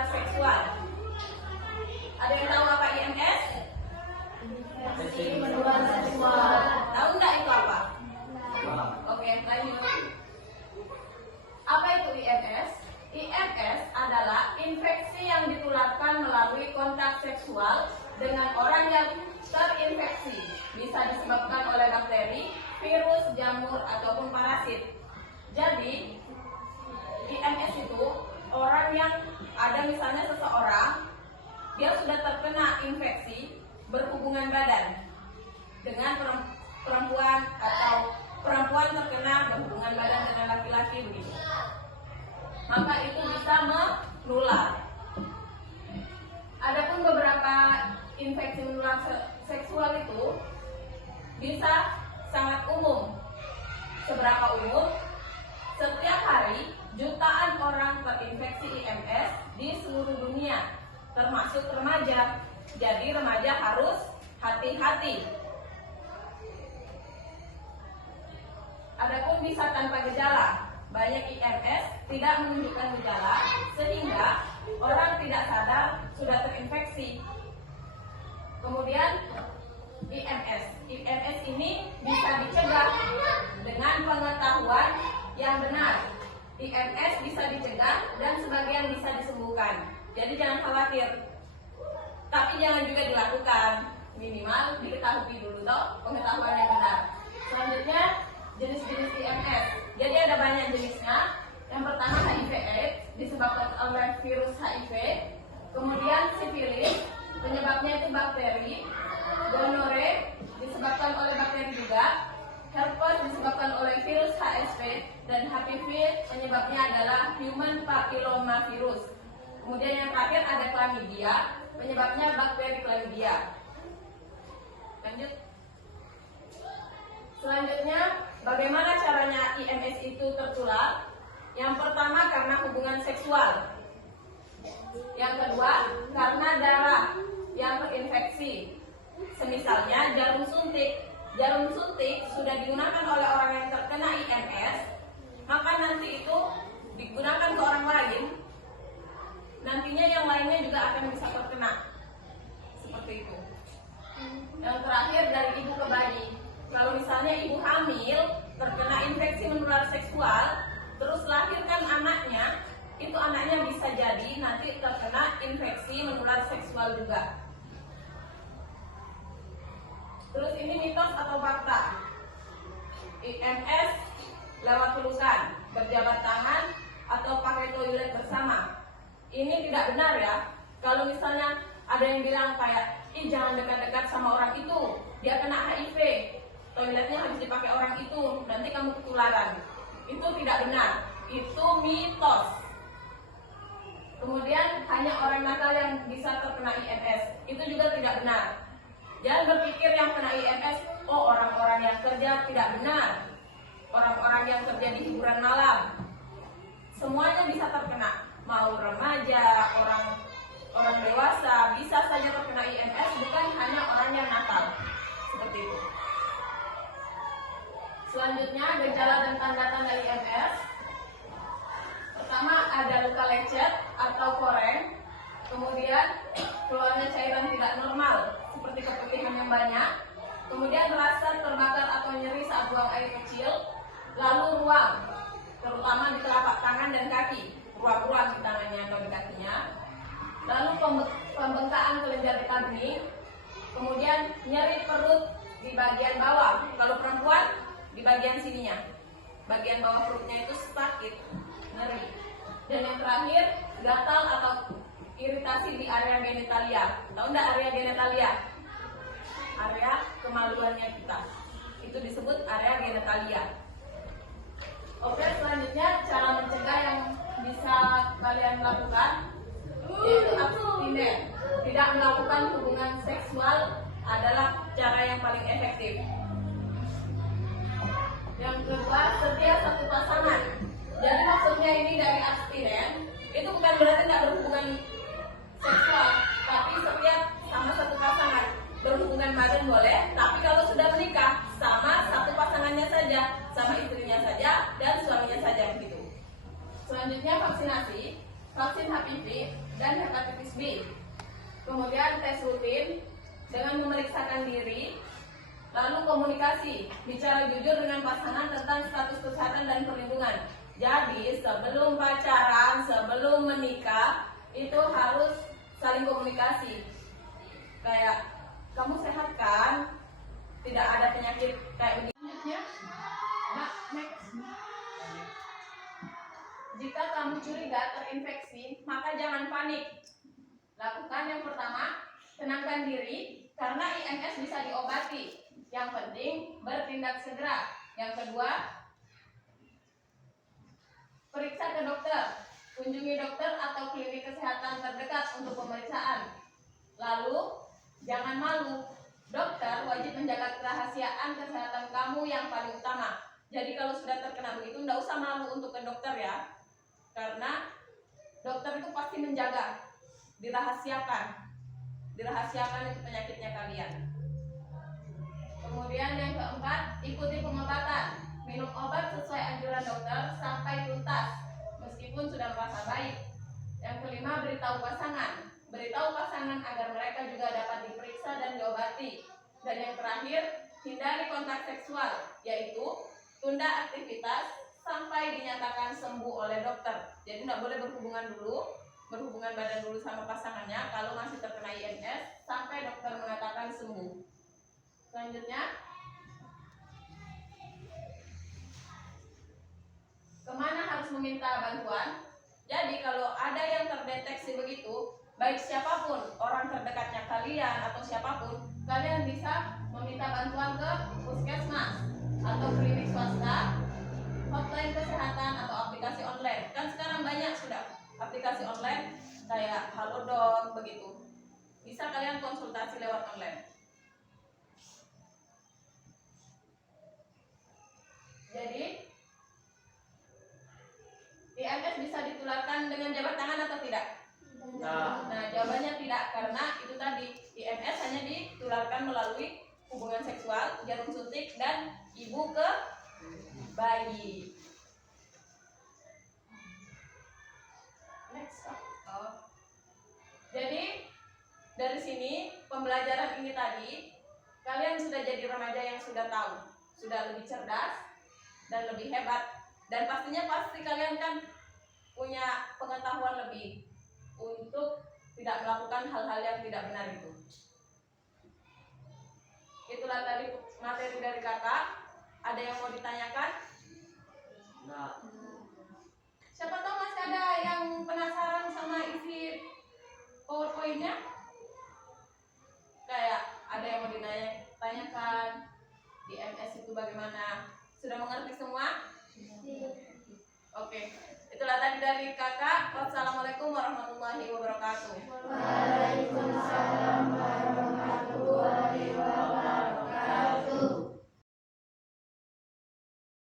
menular seksual. Ada yang tahu apa IMS? Infeksi menular seksual. Tahu nggak itu apa? Oke, lanjut. Apa itu IMS? IMS adalah infeksi yang ditularkan melalui kontak seksual dengan orang yang terinfeksi. Bisa disebabkan oleh bakteri, virus, jamur, ataupun parasit. Jadi, IMS itu orang yang ada misalnya seseorang, dia sudah terkena infeksi berhubungan badan dengan perempuan atau perempuan terkena berhubungan badan dengan laki-laki begitu. Maka itu bisa menular. Adapun beberapa infeksi menular seksual itu bisa sangat umum. Seberapa umum? Setiap hari jutaan orang terinfeksi IMS di seluruh dunia, termasuk remaja. Jadi remaja harus hati-hati. Adapun bisa tanpa gejala. Banyak IMS tidak menunjukkan gejala sehingga orang tidak sadar sudah terinfeksi. Kemudian IMS ini bisa dicegah dengan pengetahuan yang benar. IMS bisa dicegah dan sebagian bisa disembuhkan. Jadi jangan khawatir. Tapi jangan juga dilakukan. Minimal diketahui dulu toh pengetahuan yang benar. Selanjutnya jenis-jenis IMS. Jadi ada banyak jenisnya. Yang pertama HIV/AIDS disebabkan oleh virus HIV. Kemudian sifilis, penyebabnya itu bakteri. Gonore disebabkan oleh bakteri juga. Herpes disebabkan oleh virus HSV, dan HPV penyebabnya adalah human papillomavirus. Kemudian yang terakhir ada chlamydia, penyebabnya bakteri chlamydia. Lanjut. Selanjutnya, bagaimana caranya IMS itu tertular? Yang pertama karena hubungan seksual. Yang kedua karena darah yang terinfeksi. Semisalnya jarum suntik. Jarum suntik sudah digunakan oleh orang yang terkena IMS, maka nanti itu digunakan ke orang lain, nantinya yang lainnya juga akan bisa terkena. Seperti itu. Yang terakhir dari ibu ke bayi. Kalau misalnya ibu hamil terkena infeksi menular seksual, terus lahirkan anaknya, itu anaknya bisa jadi nanti terkena infeksi menular seksual juga. Terus ini mitos atau fakta? IMS lewat pelukan, berjabat tangan, atau pakai toilet bersama. Ini tidak benar ya. Kalau misalnya ada yang bilang kayak, ih jangan dekat-dekat sama orang itu, dia kena HIV, toiletnya harus dipakai orang itu, nanti kamu ketularan. Itu tidak benar, itu mitos. Kemudian hanya orang nakal yang bisa terkena IMS, itu juga tidak benar. Jangan berpikir yang kena IMS, oh orang-orang yang kerja, tidak benar. Orang-orang yang kerja di hiburan malam, semuanya bisa terkena. Mau remaja, orang dewasa, bisa saja terkena IMS, bukan hanya orang yang nakal. Seperti itu. Selanjutnya, gejala dan tanda-tanda IMS. Pertama, ada luka lecet atau koreng. Kemudian, keluarnya cairan tidak normal, seperti keputihan yang banyak. Kemudian rasa terbakar atau nyeri saat buang air kecil. Lalu ruam, terutama di telapak tangan dan kaki. Ruam-ruam di tangannya atau di kakinya. Lalu pembengkakan kelenjar getah bening. Kemudian nyeri perut di bagian bawah. Kalau perempuan, di bagian sininya. Bagian bawah perutnya itu sakit, nyeri. Dan yang terakhir, gatal atau iritasi di area genitalia. Tahu enggak area genitalia? Area kemaluannya kita. Itu disebut area genitalia. Oke, selanjutnya cara mencegah yang bisa kalian lakukan yaitu abstinen. Tidak melakukan hubungan seksual adalah cara yang paling efektif. Yang kedua, setia satu pasangan. Jadi maksudnya ini dari abstinen itu bukan berarti tidak berhubungan seksual, tapi setiap sama satu pasangan. Berhubungan badan boleh, tapi kalau sudah menikah sama satu pasangannya saja, sama istrinya saja dan suaminya saja begitu. Selanjutnya vaksinasi. Vaksin HPV HIV dan hepatitis B. Kemudian tes rutin dengan memeriksakan diri, lalu komunikasi, bicara jujur dengan pasangan tentang status kesehatan dan perlindungan. Jadi sebelum pacaran, sebelum menikah itu harus saling komunikasi. Kayak, kamu sehat kan? Tidak ada penyakit kayak begini. Next. Jika kamu curiga terinfeksi, maka jangan panik. Lakukan yang pertama, tenangkan diri karena IMS bisa diobati. Yang penting bertindak segera. Yang kedua, periksa ke dokter. Kunjungi dokter atau klinik kesehatan terdekat untuk pemeriksaan. Lalu, jangan malu. Dokter wajib menjaga kerahasiaan kesehatan kamu yang paling utama. Jadi kalau sudah terkena begitu, tidak usah malu untuk ke dokter ya. Karena dokter itu pasti menjaga. Dirahasiakan itu penyakitnya kalian. Kemudian yang keempat, ikuti pengobatan. Minum obat sesuai anjuran dokter sampai tuntas meskipun sudah merasa baik. Yang kelima, beritahu pasangan agar mereka juga dapat diperiksa dan diobati. Dan yang terakhir, hindari kontak seksual, yaitu tunda aktivitas sampai dinyatakan sembuh oleh dokter. Jadi tidak boleh berhubungan badan dulu sama pasangannya kalau masih terkena IMS sampai dokter mengatakan sembuh. Selanjutnya, kemana harus meminta bantuan? Jadi kalau ada yang terdeteksi begitu, baik siapapun, orang terdekatnya kalian atau siapapun, kalian bisa meminta bantuan ke puskesmas atau klinik swasta, hotline kesehatan atau aplikasi online. Kan sekarang banyak sudah aplikasi online kayak Halodoc begitu. Bisa kalian konsultasi lewat online. Jadi IMS bisa ditularkan dengan jabat tangan atau tidak? Nah, jawabannya tidak, karena itu tadi IMS hanya ditularkan melalui hubungan seksual, jarum suntik, dan ibu ke bayi. Next. Jadi dari sini pembelajaran ini tadi kalian sudah jadi remaja yang sudah tahu, sudah lebih cerdas dan lebih hebat, dan pasti kalian kan punya pengetahuan lebih untuk tidak melakukan hal-hal yang tidak benar itu. Itulah tadi materi dari kakak. Ada yang mau ditanyakan? Nah. Siapa tahu masih ada yang penasaran sama isi PowerPoint-nya? Kayak ada yang mau ditanyakan di MS itu bagaimana? Sudah mengerti semua? Oke. Itulah tadi dari kakak. Wassalamualaikum warahmatullahi wabarakatuh.